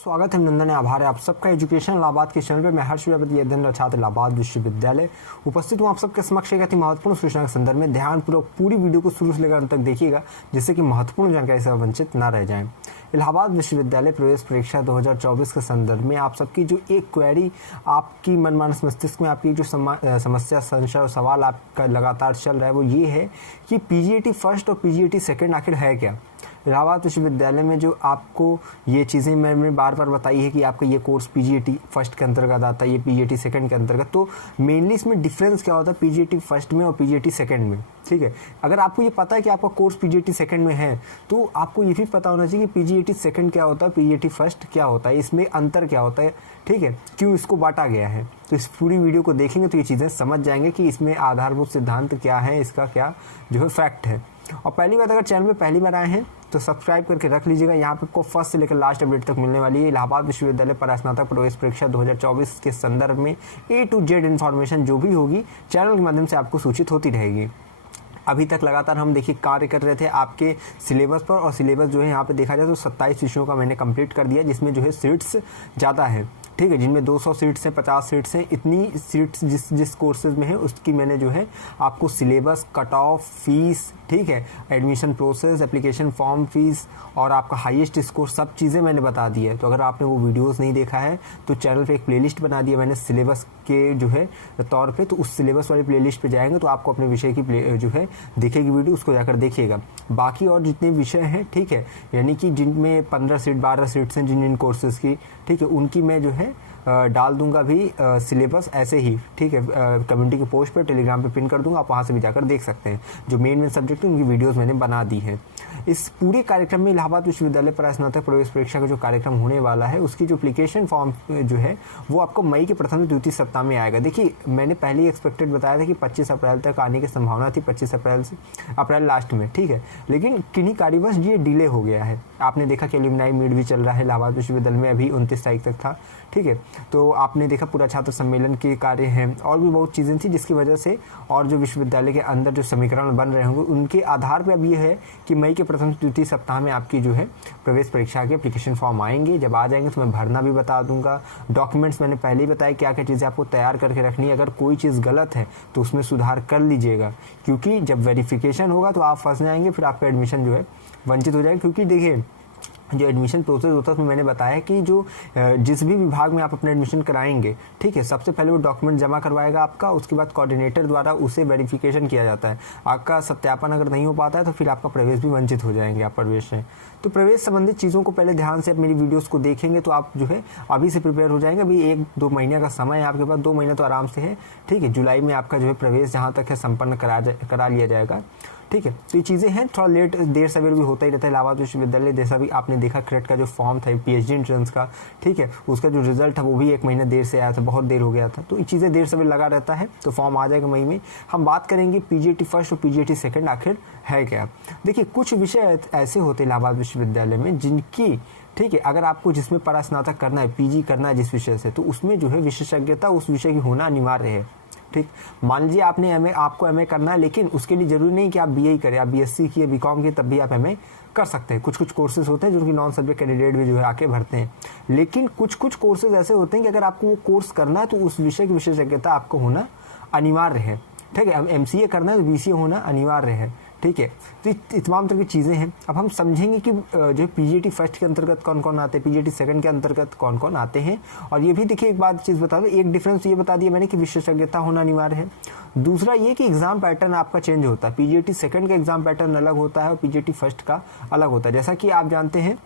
स्वागत है नंदन, आभार है आप सबका एजुकेशन इलाहाबाद के चैनल पे। मैं हर्ष विद्यापति अध्ययन छात्र इलाहाबाद विश्वविद्यालय उपस्थित हूँ आप सबके समक्ष एक अति महत्वपूर्ण सूचना के संदर्भ में। ध्यानपूर्वक पूरी वीडियो को शुरू से लेकर अंत तक देखिएगा, जिससे कि महत्वपूर्ण जानकारी से वंचित न रह जाएं। इलाहाबाद विश्वविद्यालय प्रवेश परीक्षा 2024 के संदर्भ में आप सबकी जो एक क्वेरी आपकी मनमानस मस्तिष्क में आपकी जो समस्या, संशय और सवाल आपका लगातार चल रहा है वो ये है कि पीजीईटी फर्स्ट और पीजीईटी सेकंड आखिर है क्या। इलाहाबाद विश्वविद्यालय में जो आपको ये चीज़ें मैंने बार बार बताई है कि आपका ये कोर्स पीजीईटी फर्स्ट के अंतर्गत आता है, ये पीजीईटी सेकंड के अंतर्गत। तो मेनली इसमें डिफरेंस क्या होता है पीजीईटी फर्स्ट में और पीजीईटी सेकंड में, ठीक है। अगर आपको ये पता है कि आपका कोर्स पीजीईटी सेकंड में है तो आपको ये भी पता होना चाहिए कि पीजीईटी सेकंड क्या होता है, पीजीईटी फर्स्ट क्या होता है, इसमें अंतर क्या होता है, ठीक है, क्यों इसको बांटा गया है। तो इस पूरी वीडियो को देखेंगे तो ये चीज़ें समझ जाएंगे कि इसमें आधारभूत सिद्धांत क्या है, इसका क्या जो है फैक्ट है। और पहली बात, अगर चैनल में पहली बार आए हैं तो सब्सक्राइब करके रख लीजिएगा। यहाँ पे आपको फर्स्ट से लेकर लास्ट अपडेट तक मिलने वाली है इलाहाबाद विश्वविद्यालय पर स्नातक प्रवेश परीक्षा 2024 के संदर्भ में A to Z इन्फॉर्मेशन जो भी होगी चैनल के माध्यम से आपको सूचित होती रहेगी। अभी तक लगातार हम देखिए कार्य कर रहे थे आपके सिलेबस पर, और सिलेबस जो है यहाँ पे देखा जाए तो 27 विषयों का मैंने कंप्लीट कर दिया, जिसमें जो है सीट्स ज़्यादा है, ठीक है, जिनमें 200 सीट्स हैं, 50 सीट्स हैं। इतनी सीट्स जिस कोर्सेज में है उसकी मैंने जो है आपको सिलेबस, कट ऑफ, फीस, ठीक है, admission process, application form, fees और आपका हाईएस्ट स्कोर, सब चीज़ें मैंने बता दी है। तो अगर आपने वो वीडियोस नहीं देखा है तो चैनल पे एक प्लेलिस्ट बना दिया मैंने सिलेबस के जो है तौर पे, तो उस सिलेबस वाली प्लेलिस्ट पे जाएंगे तो आपको अपने विषय की जो है दिखेगी वीडियो, उसको जाकर देखिएगा। बाकी और जितने विषय हैं, ठीक है, यानी कि जिनमें 15 सीट 12 सीट्स हैं जिन कोर्सेज़ की, ठीक है, उनकी मैं जो है डाल दूंगा भी सिलेबस ऐसे ही, ठीक है, कम्युनिटी के पोस्ट पर टेलीग्राम पे पिन कर दूंगा, आप वहाँ से भी जाकर देख सकते हैं। जो मेन सब्जेक्ट है उनकी वीडियोस मैंने बना दी है। इस पूरे कार्यक्रम में इलाहाबाद विश्वविद्यालय पर स्नातक प्रवेश परीक्षा का जो कार्यक्रम होने वाला है उसकी जो एप्लीकेशन फॉर्म जो है वो आपको मई के प्रथम द्वितीय सप्ताह में आएगा। देखिए मैंने पहले ही एक्सपेक्टेड बताया था कि 25 अप्रैल तक आने की संभावना थी, 25 अप्रैल से अप्रैल लास्ट में, ठीक है, लेकिन किन्हीं कारणवश ये डिले हो गया है। आपने देखा कि एलुमनाई मीट भी चल रहा है इलाहाबाद विश्वविद्यालय में, अभी 29 तारीख तक था, ठीक है। तो आपने देखा पूरा छात्र सम्मेलन के कार्य हैं और भी बहुत चीज़ें थी जिसकी वजह से, और जो विश्वविद्यालय के अंदर जो समीकरण बन रहे होंगे उनके आधार पर अब ये है कि मई के प्रथम द्वितीय सप्ताह में आपकी जो है प्रवेश परीक्षा के एप्लीकेशन फॉर्म आएंगे। जब आ जाएंगे तो मैं भरना भी बता दूंगा। डॉक्यूमेंट्स मैंने पहले ही बताया क्या क्या चीज़ें आपको तैयार करके रखनी है। अगर कोई चीज़ गलत है तो उसमें सुधार कर लीजिएगा, क्योंकि जब वेरिफिकेशन होगा तो आप फंस जाएंगे, फिर आपका एडमिशन जो है वंचित हो जाएगा। क्योंकि देखिए जो एडमिशन प्रोसेस होता है उसमें मैंने बताया कि जो जिस भी विभाग में आप अपना एडमिशन कराएंगे, ठीक है, सबसे पहले वो डॉक्यूमेंट जमा करवाएगा आपका, उसके बाद कोऑर्डिनेटर द्वारा उसे वेरिफिकेशन किया जाता है। आपका सत्यापन अगर नहीं हो पाता है तो फिर आपका प्रवेश भी वंचित हो जाएंगे, आप प्रवेश हैं। तो प्रवेश संबंधित चीज़ों को पहले ध्यान से आप मेरी वीडियोस को देखेंगे तो आप जो है अभी से प्रिपेयर हो जाएंगे। अभी 1-2 महीने का समय है आपके पास, 2 महीने तो आराम से है, ठीक है। जुलाई में आपका जो है प्रवेश जहाँ तक है संपन्न करा लिया जाएगा, ठीक है। तो ये चीज़ें हैं, थोड़ा लेट देर सवेर भी होता ही रहता है। इलाहाबाद विश्वविद्यालय जैसा भी आपने देखा क्रेट का जो फॉर्म था पीएचडी एंट्रेंस का, ठीक है, उसका जो रिजल्ट था वो भी 1 महीना देर से आया था, बहुत देर हो गया था। तो ये चीज़ें देर सवेर लगा रहता है, तो फॉर्म आ जाएगा मई में। हम बात करेंगे पीजीईटी फर्स्ट और पीजीईटी सेकंड आखिर है क्या। देखिए कुछ विषय ऐसे होते हैं इलाहाबाद विश्वविद्यालय में जिनकी, ठीक है, अगर आपको जिसमें परास्नातक करना है, पीजी करना है जिस विषय से, तो उसमें जो है विशेषज्ञता उस विषय की होना अनिवार्य है, ठीक। मान लीजिए आपको एमए करना है, लेकिन उसके लिए जरूरी नहीं कि आप बीए ही करें, आप बीएससी किए, बीकॉम किए, तब भी आप एमए कर सकते हैं। कुछ कोर्सेज होते हैं जो कि नॉन सब्जेक्ट कैंडिडेट भी जो है आके भरते हैं, लेकिन कुछ कोर्सेज ऐसे होते हैं कि अगर आपको वो कोर्स करना है तो उस विषय की विशेषज्ञता आपको होना अनिवार्य है, ठीक है। एमसीए करना है तो बीसीए होना अनिवार्य है, ठीक है। तो तमाम तरह की चीज़ें हैं। अब हम समझेंगे कि जो पीजीईटी फर्स्ट के अंतर्गत कौन कौन आते हैं, पीजीईटी सेकंड के अंतर्गत कौन कौन आते हैं। और ये भी देखिए एक बात चीज़ बता दूँ, एक डिफरेंस ये बता दिया मैंने कि विशेषज्ञता होना अनिवार्य है। दूसरा ये कि एग्जाम पैटर्न आपका चेंज होता है, पीजीईटी सेकंड का एग्जाम पैटर्न अलग होता है और पीजीईटी फर्स्ट का अलग होता है। जैसा कि आप जानते हैं,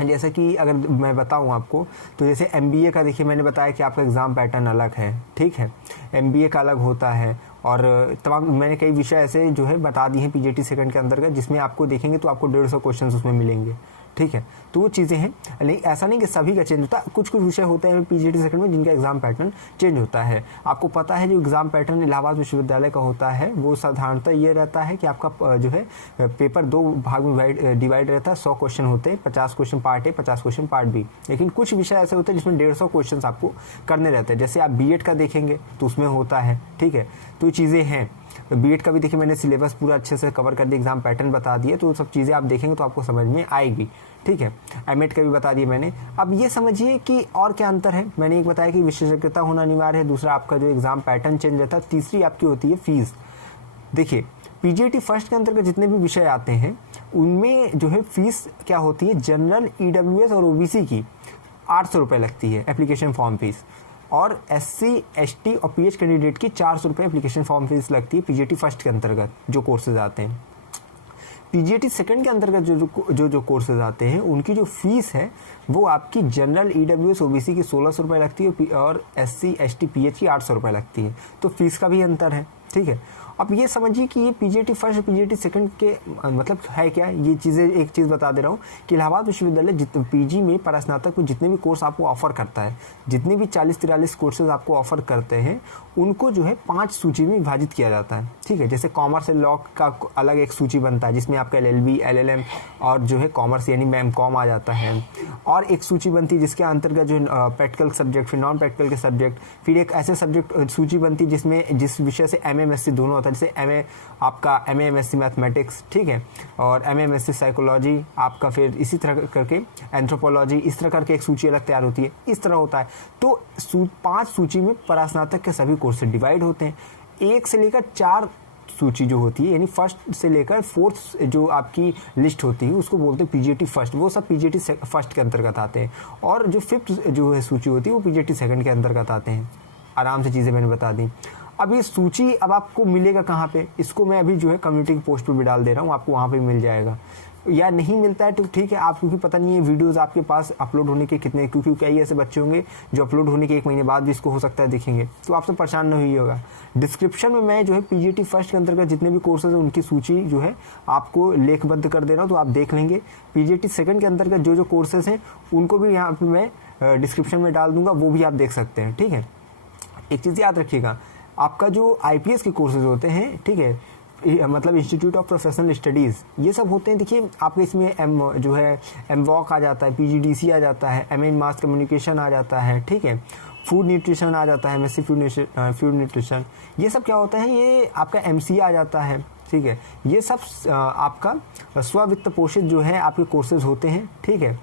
जैसे कि अगर मैं बताऊं आपको तो जैसे एमबीए का देखिए मैंने बताया कि आपका एग्ज़ाम पैटर्न अलग है, ठीक है, एमबीए का अलग होता है। और तमाम मैंने कई विषय ऐसे जो है बता दिए हैं पीजीईटी सेकंड के अंतर्गत, जिसमें आपको देखेंगे तो आपको 150 क्वेश्चन उसमें मिलेंगे, ठीक है। तो वो चीज़ें हैं, लेकिन ऐसा नहीं कि सभी का चेंज होता है। कुछ विषय होते हैं पीजीईटी सेकंड में जिनका एग्जाम पैटर्न चेंज होता है। आपको पता है जो एग्जाम पैटर्न इलाहाबाद विश्वविद्यालय का होता है वो साधारणतः ये रहता है कि आपका जो है पेपर 2 भाग में डिवाइड रहता है। 100 क्वेश्चन होते हैं, 50 question part A, 50 question part B. लेकिन कुछ विषय ऐसे होते हैं जिसमें 150 क्वेश्चन आपको करने रहते हैं। जैसे आप बीएड का देखेंगे तो उसमें होता है, ठीक है। तो ये चीज़ें हैं। बीएड का भी देखिए मैंने सिलेबस पूरा अच्छे से कवर कर दिया, एग्जाम पैटर्न बता दिए, तो सब चीज़ें आप देखेंगे तो आपको समझ में आएगी। ठीक है, एमएड का भी बता दिया मैंने। अब ये समझिए कि और क्या अंतर है। मैंने एक बताया कि विशेषज्ञता होना अनिवार्य है, दूसरा आपका जो एग्जाम पैटर्न चेंज रहता है, तीसरी आपकी होती है फीस। देखिए पीजीटी फर्स्ट के अंतर्गत जितने भी विषय आते हैं उनमें जो है फीस क्या होती है, जनरल, ईडब्ल्यूएस और ओबीसी की 800 रुपये लगती है एप्लीकेशन फॉर्म फीस, और एससी, एसटी और पीएच कैंडिडेट की 400 रुपये एप्लीकेशन फॉर्म फीस लगती है पीजीटी फर्स्ट के अंतर्गत जो कोर्सेज आते हैं। पीजीटी सेकंड के अंतर्गत जो कोर्सेज आते हैं उनकी जो फीस है वो आपकी जनरल, ईडब्ल्यूएस, ओबीसी की 1600 रुपये लगती है और एससी, एसटी, पीएच की 800 रुपये लगती है। तो फीस का भी अंतर है। ठीक है, अब ये समझिए कि ये पीजीटी फर्स्ट, पीजीटी सेकंड के मतलब है क्या, ये चीज़ें एक चीज़ बता दे रहा हूँ कि इलाहाबाद विश्वविद्यालय जितने पीजी में परास्नातक में जितने भी कोर्स आपको ऑफर करता है, जितने भी 40-43 कोर्सेज आपको ऑफर करते हैं उनको जो है 5 सूची में विभाजित किया जाता है। ठीक है, जैसे कॉमर्स एंड लॉ का अलग एक सूची बनता है जिसमें आपका एलएलबी, एलएलएम और जो है कॉमर्स यानी एमकॉम आ जाता है, और एक सूची बनती है जिसके अंतर्गत जो प्रैक्टिकल सब्जेक्ट, फिर नॉन प्रैक्टिकल के सब्जेक्ट, फिर एक ऐसे सब्जेक्ट सूची बनती है जिसमें जिस विषय से एमएमएससी दोनों होता है, जैसे एमए आपका एमएमएससी मैथमेटिक्स, ठीक है, और एमएमएससी साइकोलॉजी आपका, फिर इसी तरह करके एंथ्रोपोलॉजी, इस तरह करके एक सूची अलग तैयार होती है। इस तरह होता है। तो 5 सूची में परास्नातक के सभी कोर्स डिवाइड होते हैं। 1 से लेकर 4 सूची जो होती है यानी फर्स्ट से लेकर 4th जो आपकी लिस्ट होती है उसको बोलते हैं पीजीटी फर्स्ट, वो सब पीजीटी फर्स्ट के अंतर्गत आते हैं, और जो 5th जो है सूची होती है वो पीजीटी सेकंड के अंतर्गत आते हैं। आराम से चीज़ें मैंने बता दी। अब ये सूची अब आपको मिलेगा कहाँ पे, इसको मैं अभी जो है कम्युनिटी की पोस्ट पे भी डाल दे रहा हूँ, आपको वहाँ पे मिल जाएगा। या नहीं मिलता है तो ठीक है, आप क्योंकि पता नहीं है वीडियोस आपके पास अपलोड होने के कितने, क्योंकि कई ऐसे बच्चे होंगे जो अपलोड होने के 1 महीने बाद भी इसको हो सकता है देखेंगे, तो आपसे परेशान नहीं होगा। डिस्क्रिप्शन में मैं जो है पीजीटी फर्स्ट के अंतर्गत जितने भी कोर्सेज हैं उनकी सूची जो है आपको लेखबद्ध कर दे रहा हूँ, तो आप देख लेंगे। पीजीटी सेकंड के अंतर्गत जो कोर्सेज हैं उनको भी यहाँ पर मैं डिस्क्रिप्शन में डाल दूंगा, वो भी आप देख सकते हैं। ठीक है, एक चीज़ याद रखिएगा, आपका जो आईपीएस के कोर्सेज होते हैं, ठीक है, मतलब इंस्टीट्यूट ऑफ प्रोफेशनल स्टडीज़, ये सब होते हैं। देखिए आपके इसमें जो है एमवॉक आ जाता है, पीजीडीसी आ जाता है, एमए इन मास कम्युनिकेशन आ जाता है, ठीक है, फूड न्यूट्रिशन आ जाता है, एमएससी फूड न्यूट्रिशन, ये सब क्या होता है, ये आपका एमसीए आ जाता है। ठीक है, ये सब आपका स्ववित्त पोषित जो है आपके कोर्सेज होते हैं। ठीक है,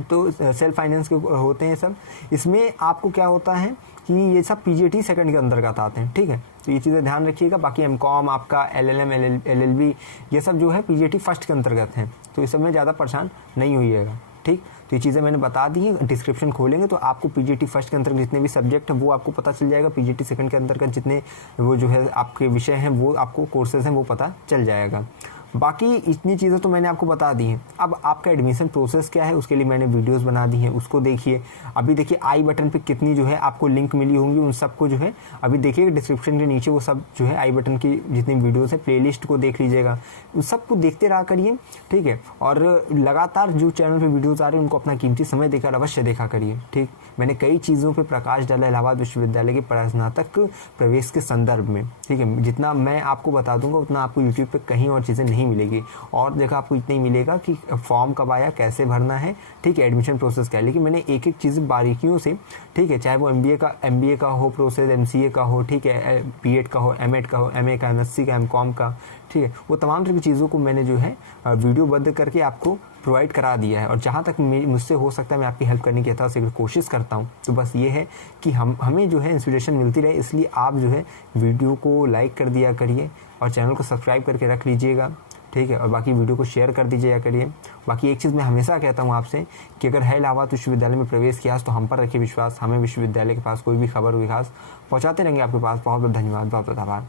तो सेल्फ फाइनेंस के होते हैं सब। इसमें आपको क्या होता है कि ये सब पीजीटी सेकंड के अंतर्गत आते हैं। ठीक है, तो ये चीज़ें ध्यान रखिएगा। बाकी एमकॉम आपका, एलएलएम, एलएलबी, ये सब जो है पीजीटी फर्स्ट के अंतर्गत हैं, तो इस सब में ज़्यादा परेशान नहीं होइएगा। ठीक, तो ये चीज़ें मैंने बता दी हैं। डिस्क्रिप्शन खोलेंगे तो आपको पीजीटी फर्स्ट के अंतर्गत जितने भी सब्जेक्ट हैं वो आपको पता चल जाएगा, पीजीटी सेकंड के अंतर्गत जितने वो जो है आपके विषय हैं वो आपको कोर्सेज हैं वो पता चल जाएगा। बाकी इतनी चीज़ें तो मैंने आपको बता दी हैं। अब आपका एडमिशन प्रोसेस क्या है उसके लिए मैंने वीडियोस बना दी हैं, उसको देखिए। अभी देखिए आई बटन पे कितनी जो है आपको लिंक मिली होंगी, उन सबको जो है अभी देखिए डिस्क्रिप्शन के नीचे वो सब जो है आई बटन की जितनी वीडियोस है प्लेलिस्ट को देख लीजिएगा, उन सबको देखते रहा करिए। ठीक है, और लगातार जो चैनल पर वीडियोज़ आ रहे हैं उनको अपना कीमती समय देकर अवश्य देखा करिए। ठीक, मैंने कई चीज़ों पर प्रकाश डाला इलाहाबाद विश्वविद्यालय के परास्नातक प्रवेश के संदर्भ में। ठीक है, जितना मैं आपको बता दूंगा उतना आपको यूट्यूब पे कहीं और चीज़ें नहीं मिलेगी, और देखा आपको इतना ही मिलेगा कि फॉर्म कब आया, कैसे भरना है, ठीक है, एडमिशन प्रोसेस क्या है। लेकिन मैंने एक एक चीज़ बारीकियों से, ठीक है, चाहे वो एमबीए का हो प्रोसेस, एमसीए का हो, ठीक है, बीएड का हो, एमएड का हो, एमए का, एमएससी का, एमकॉम का, ठीक है, वो तमाम तरह की चीज़ों को मैंने जो है वीडियोबद्ध करके आपको प्रोवाइड करा दिया है। और जहाँ तक मुझसे हो सकता है मैं आपकी हेल्प करने की यथाशक्ति कोशिश करता हूँ। तो बस ये है कि हमें जो है इंस्पिरेशन मिलती रहे, इसलिए आप जो है वीडियो को लाइक कर दिया करिए और चैनल को सब्सक्राइब करके रख लीजिएगा। ठीक है, और बाकी वीडियो को शेयर कर दीजिए करिए। बाकी एक चीज़ मैं हमेशा कहता हूँ आपसे कि अगर है इलाहाबाद विश्वविद्यालय में प्रवेश किया तो हम पर रखिए विश्वास। हमें विश्वविद्यालय के पास कोई भी खबर विकास पहुँचाते रहेंगे आपके पास। बहुत बहुत धन्यवाद, बहुत बहुत आभार।